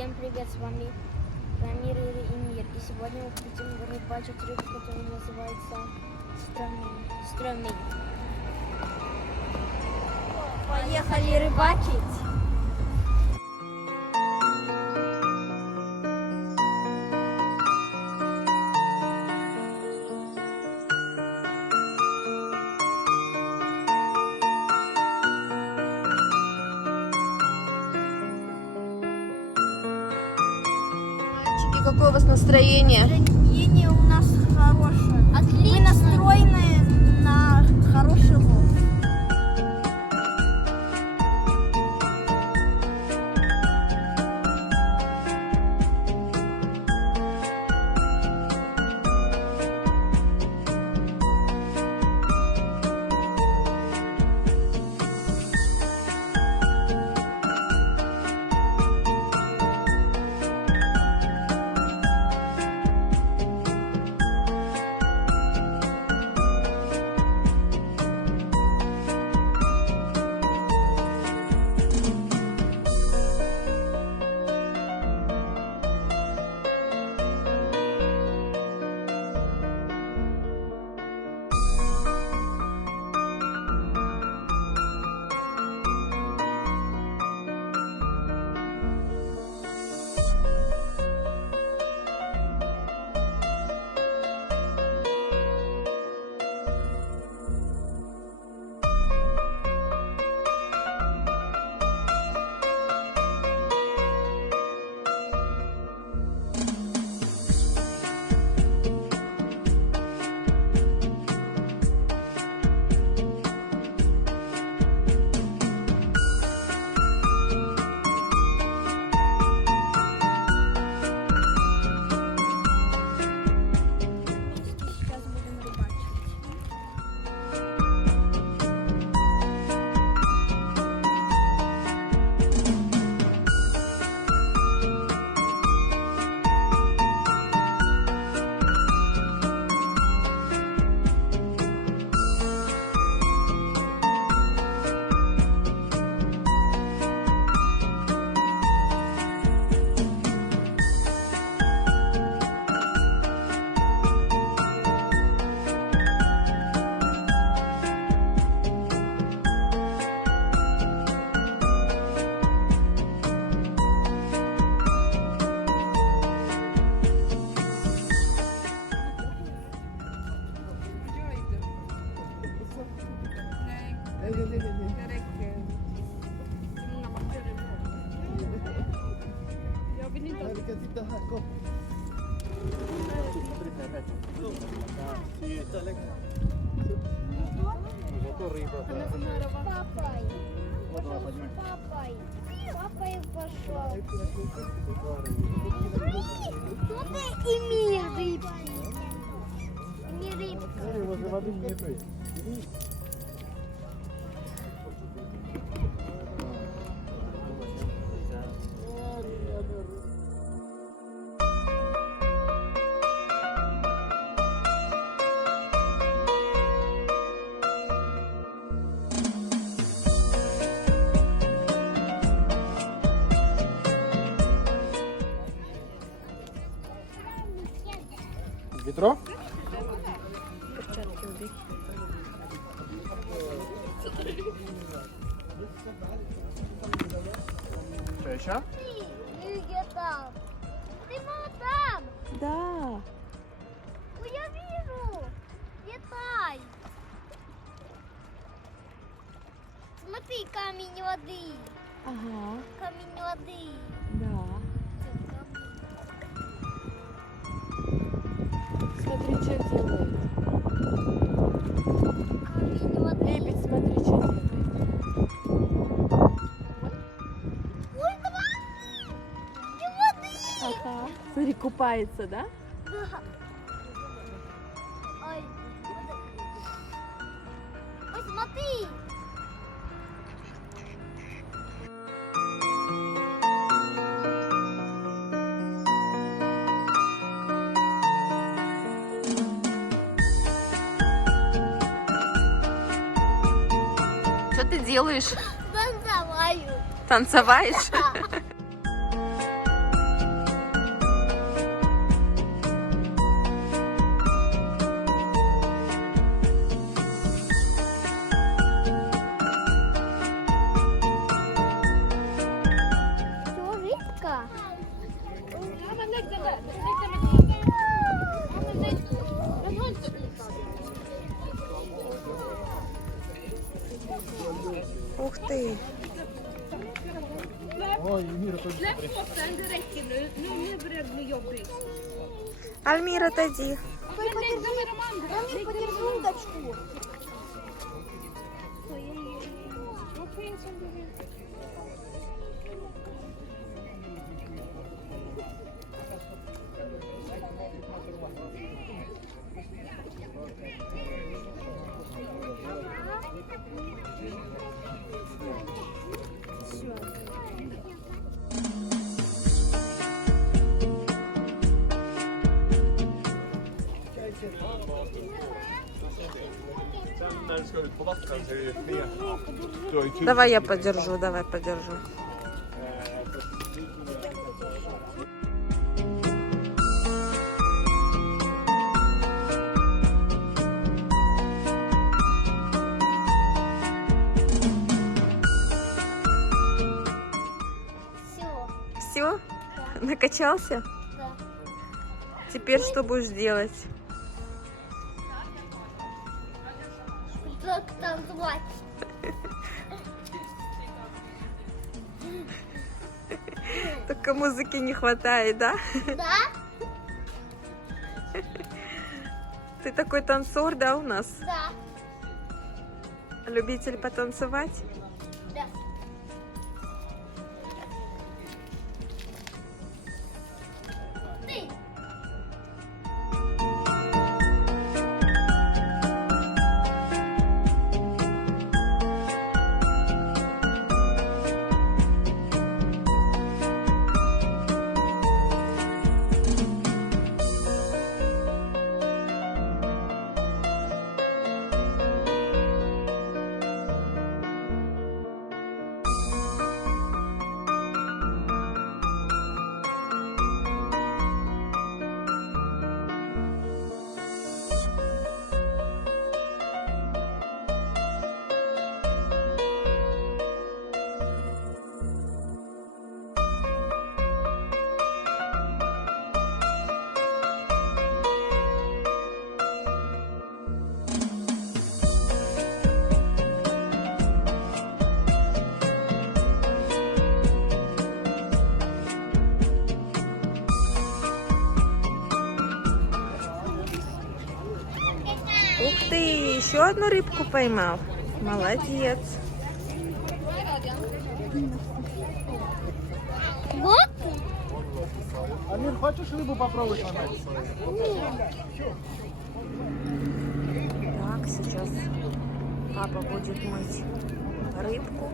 Всем привет, с вами Рамир и Мир. И сегодня мы хотим рыбачить рыбу, которая называется стромень. Поехали рыбачить! Какое у вас настроение? Настроение у нас хорошее. Отлично. Мы настроены на хороший лов. Папай пошел. И мир рыбки. И рыбка. Відро? Чеща? Я там. Ты мама там. Да. Ну я вижу. Летай. Смотри, камень воды. Ага, Камень воды. да. Смотри, что делает. Камень воды. Лебедь, смотри, что делает. Ой, давай. И воды. Ага. Смотри, купается, да? Да. Ой. Ой, смотри. Что ты делаешь? Танцеваю. Танцеваешь? Да. Ух ти. Ой, Міра, тут Альміра, тоді. Я подержу удочку. Давай я подержу, давай подержу. Все. Все? Накачался? Да. Теперь что будешь делать? Что танцевать? Только музыки не хватает, да? Да? Ты такой танцор, да, у нас? Да. Любитель потанцевать? Да. Ты. Ух ты, еще одну рыбку поймал. Молодец. Вот. Амір, хочеш рибу попробувати поймати? Так, сейчас папа будет мыть рыбку.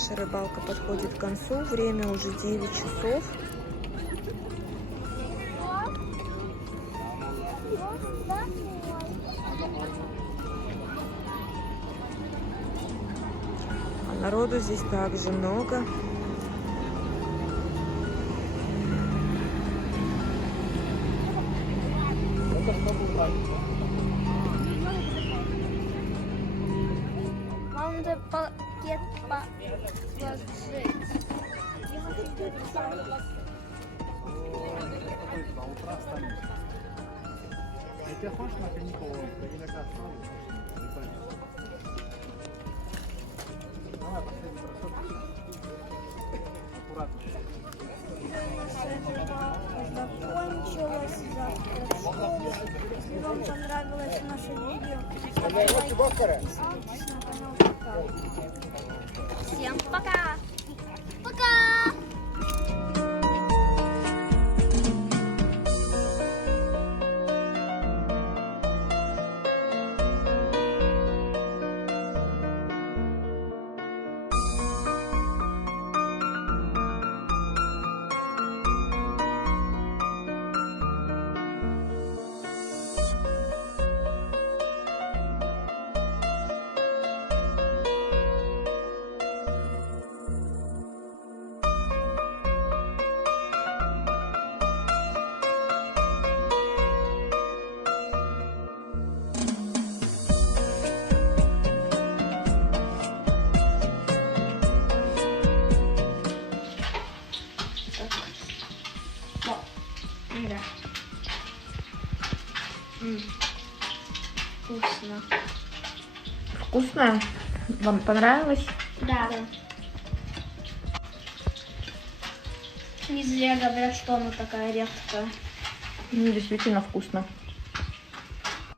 наша рыбалка подходит к концу. Время уже 9 часов. А народу здесь также много. Вам надо пакет положить. До утра останешься. Я тебя хочешь на каникулы? Или как? Давай, последний бросок. Аккуратно. Закончилась завтра в школе. Если вам понравилось наше видео, ставьте лайк, подписывайтесь на канал. Пока. Всем пока! Пока! Вкусно. Вкусная? Вам понравилось? Да. Не зря говорят, что она такая редкая. Действительно вкусно.